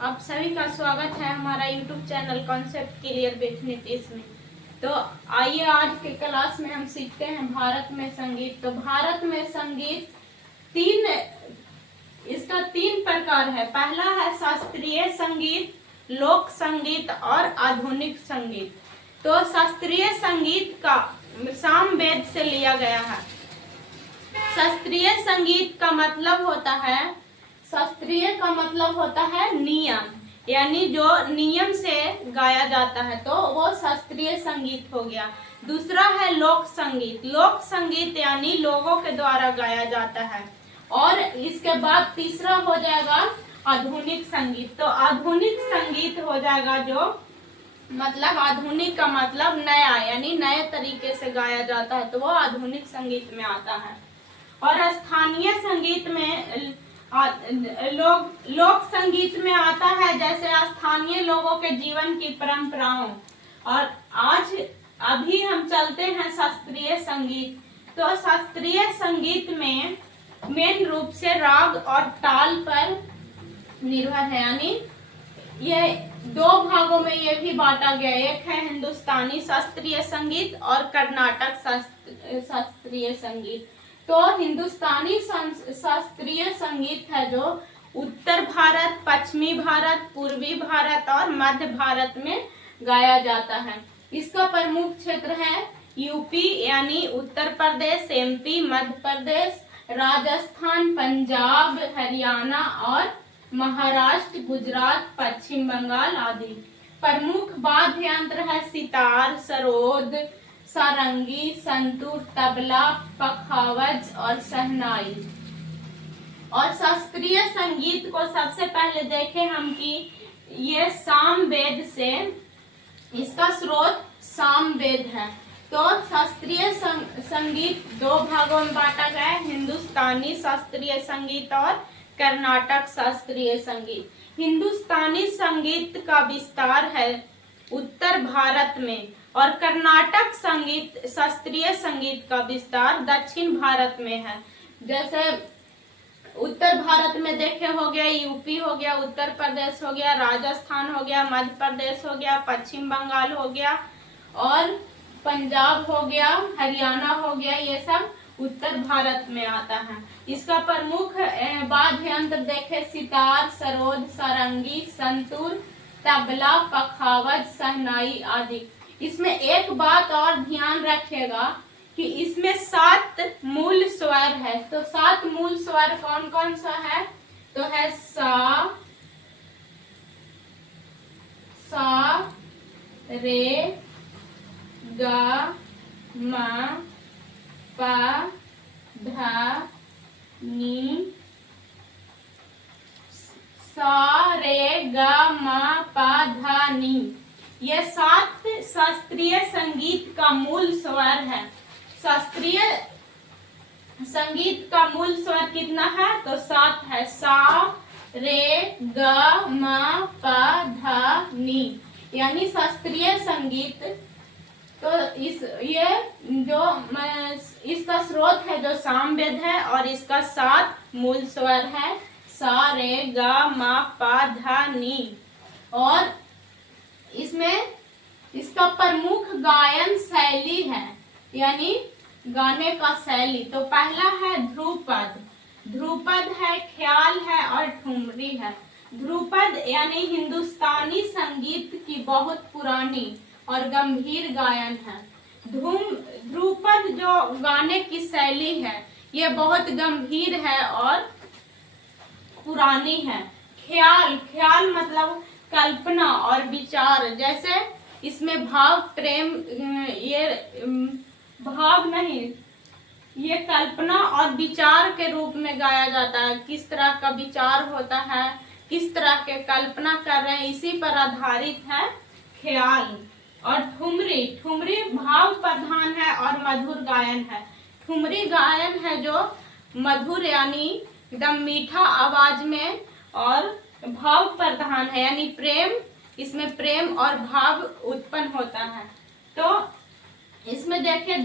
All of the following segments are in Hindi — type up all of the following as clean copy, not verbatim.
आप सभी का स्वागत है हमारा YouTube channel concept clear with Nitish में। तो आइए आज के क्लास में हम सीखते हैं भारत में संगीत। तो भारत में संगीत इसका तीन प्रकार है। पहला है शास्त्रीय संगीत, लोक संगीत और आधुनिक संगीत। तो शास्त्रीय संगीत का सामवेद से लिया गया है। शास्त्रीय संगीत का मतलब होता है, शास्त्रीय का मतलब होता है नियम, यानी जो नियम से गाया जाता है, तो वो शास्त्रीय संगीत हो गया। दूसरा है लोक संगीत। लोक संगीत यानी लोगों के द्वारा गाया जाता है। और इसके बाद तीसरा हो जाएगा आधुनिक संगीत। तो आधुनिक संगीत हो जाएगा जो मतलब आधुनिक का मतलब नया, यानी नए तरीके से गाया जाता है, तो वो आधुनिक संगीत में आता है। और स्थानीय संगीत में लोक संगीत में आता है जैसे स्थानीय लोगों के जीवन की परंपराओं। और अभी हम चलते हैं शास्त्रीय संगीत। तो शास्त्रीय संगीत में मेन रूप से राग और ताल पर निर्भर है, यानी ये दो भागों में ये भी बांटा गया। एक है हिंदुस्तानी शास्त्रीय संगीत और कर्नाटक शास्त्रीय संगीत। तो हिंदुस्तानी शास्त्रीय संगीत है जो उत्तर भारत, पश्चिमी भारत, पूर्वी भारत और मध्य भारत में गाया जाता है। इसका प्रमुख क्षेत्र है यूपी यानी उत्तर प्रदेश, एमपी मध्य प्रदेश, राजस्थान, पंजाब, हरियाणा और महाराष्ट्र, गुजरात, पश्चिम बंगाल आदि। प्रमुख वाद्य यंत्र है सितार, सरोद, सारंगी, संतूर, तबला, पखावज और शहनाई। और शास्त्रीय संगीत को सबसे पहले देखें हम कि ये सामवेद से, इसका स्रोत सामवेद है। तो शास्त्रीय संगीत दो भागों में बांटा गया है, हिंदुस्तानी शास्त्रीय संगीत और कर्नाटक शास्त्रीय संगीत। हिंदुस्तानी संगीत का विस्तार है उत्तर भारत में और कर्नाटक संगीत शास्त्रीय संगीत का विस्तार दक्षिण भारत में है। जैसे उत्तर भारत में देखे हो गया यूपी हो गया, उत्तर प्रदेश हो गया, राजस्थान हो गया, मध्य प्रदेश हो गया, पश्चिम बंगाल हो गया और पंजाब हो गया, हरियाणा हो गया, ये सब उत्तर भारत में आता है। इसका प्रमुख वाद्य यंत्र देखे सितार, सरोद, सारंगी, संतूर, तबला, पखावज, शहनाई आदि। इसमें एक बात और ध्यान रखिएगा कि इसमें 7 मूल स्वर है। तो 7 मूल स्वर कौन कौन सा है? तो है सा, रे, गा, मा, पा, धा, नी, सा, रे, गा, मा, पा, धा, नी। ये 7 शास्त्रीय संगीत का मूल स्वर है। शास्त्रीय संगीत का मूल स्वर कितना है? तो 7 है। सा, रे, गा, मा, पा, धा, नी। यानी शास्त्रीय संगीत। तो इसका स्रोत है जो सामवेद है और इसका 7 मूल स्वर है सा, रे, गा, मा, पा, धा, नी। और इसमें इसका प्रमुख गायन शैली है, यानी गाने का शैली। तो पहला है ध्रुपद। ध्रुपद है, ख्याल है और ठुमरी है। ध्रुपद यानी हिंदुस्तानी संगीत की बहुत पुरानी और गंभीर गायन है। ध्रुपद जो गाने की शैली है ये बहुत गंभीर है और पुरानी है। ख्याल मतलब कल्पना और विचार। जैसे इसमें भाव, प्रेम, ये भाव नहीं, ये कल्पना और विचार के रूप में गाया जाता है। किस तरह का विचार होता है, किस तरह के कल्पना कर रहे हैं, इसी पर आधारित है ख्याल। और ठुमरी भाव प्रधान है और मधुर गायन है। ठुमरी गायन है जो मधुर यानी एकदम मीठा आवाज में और भाव प्रधान है, यानी प्रेम, इसमें प्रेम और भाव उत्पन्न होता है। तो इसमें देखिए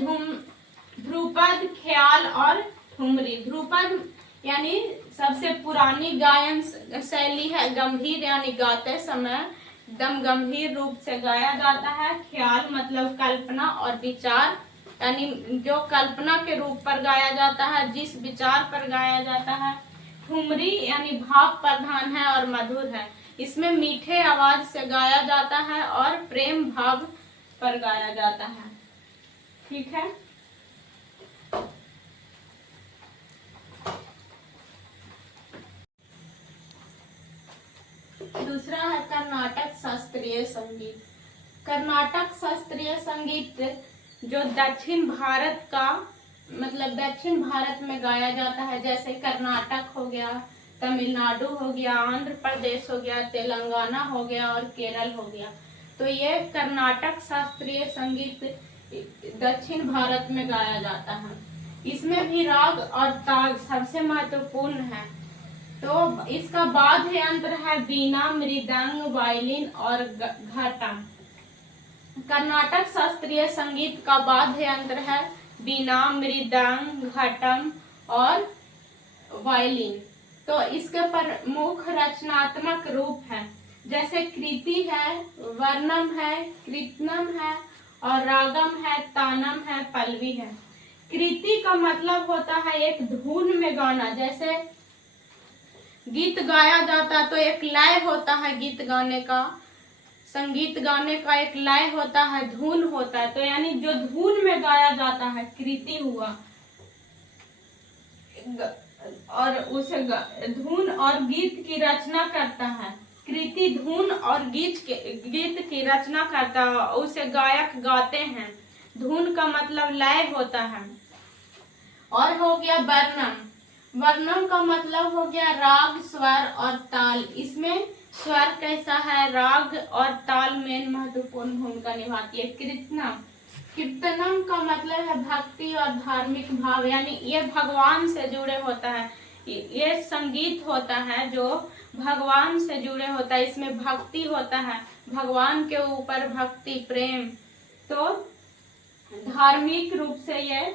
ध्रुपद, ख्याल और ठुमरी। ध्रुपद यानी सबसे पुरानी गायन शैली है गंभीर, यानी गाते समय एकदम गंभीर रूप से गाया जाता है। ख्याल मतलब कल्पना, और विचार यानी जो कल्पना के रूप पर गाया जाता है, जिस विचार पर गाया जाता है। ठुमरी यानी भाव प्रधान है और मधुर है, इसमें मीठे आवाज से गाया जाता है और प्रेम भाव पर गाया जाता है। ठीक है। दूसरा है कर्नाटक शास्त्रीय संगीत। कर्नाटक शास्त्रीय संगीत जो दक्षिण भारत का मतलब दक्षिण भारत में गाया जाता है, जैसे कर्नाटक हो गया, तमिलनाडु हो गया, आंध्र प्रदेश हो गया, तेलंगाना हो गया और केरल हो गया। तो ये कर्नाटक शास्त्रीय संगीत दक्षिण भारत में गाया जाता है। इसमें भी राग और ताल सबसे महत्वपूर्ण है। तो इसका वाद्य यंत्र है वीणा, मृदंग, वायलिन और घटम। कर्नाटक शास्त्रीय संगीत का वाद्य यंत्र है वीणा, मृदंग, घटम और वायलिन। तो इसके प्रमुख रचनात्मक रूप है, जैसे कृति है, वर्णम है, कीर्तनम है और रागम है, तानम है, पल्लवी है। कृति का मतलब होता है एक धुन में गाना, जैसे गीत गाया जाता तो एक लय होता है, गीत गाने का, संगीत गाने का एक लय होता है, धुन होता है। तो यानी जो धुन में गाया जाता है कृति हुआ, और उस धुन और गीत की रचना करता है। कृति धुन और गीत की रचना करता है, उसे गायक गाते हैं। धुन का मतलब लय होता है। और हो गया वर्णम। वर्णम का मतलब हो गया राग, स्वर और ताल। इसमें स्वर कैसा है, राग और ताल में महत्वपूर्ण भूमिका निभाती है। कीर्तनम। कीर्तनम का मतलब है भक्ति और धार्मिक भाव, यानी ये भगवान से जुड़े होता है। ये संगीत होता है जो भगवान से जुड़े होता है, इसमें भक्ति होता है, भगवान के ऊपर भक्ति, प्रेम। तो धार्मिक रूप से ये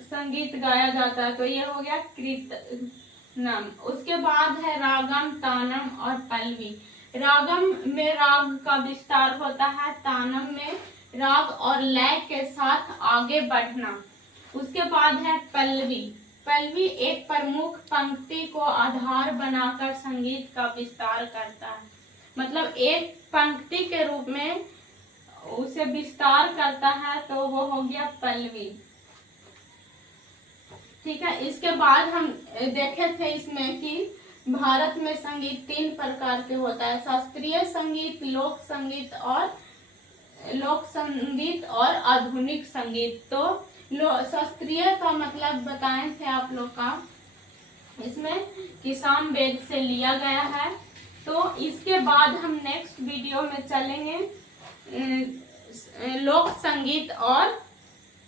संगीत गाया जाता है। तो ये हो गया कीर्तनम। उसके बाद है रागम, तानम और पल्लवी। रागम में राग का विस्तार होता है, तानम में राग और लय के साथ आगे बढ़ना। उसके बाद है पल्लवी। पल्लवी एक प्रमुख पंक्ति को आधार बनाकर संगीत का विस्तार करता है, मतलब एक पंक्ति के रूप में उसे विस्तार करता है, तो वो हो गया पल्लवी। ठीक है। इसके बाद हम देखे थे इसमें कि भारत में संगीत 3 प्रकार के होता है, शास्त्रीय संगीत, लोक संगीत और आधुनिक संगीत। तो शास्त्रीय का मतलब बताए थे आप लोग का, इसमें किसान वेद से लिया गया है। तो इसके बाद हम नेक्स्ट वीडियो में चलेंगे लोक संगीत और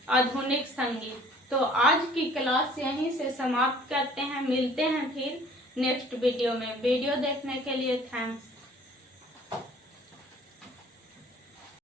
आधुनिक संगीत। तो आज की क्लास यहीं से समाप्त करते हैं, मिलते हैं फिर नेक्स्ट वीडियो में। वीडियो देखने के लिए थैंक्स।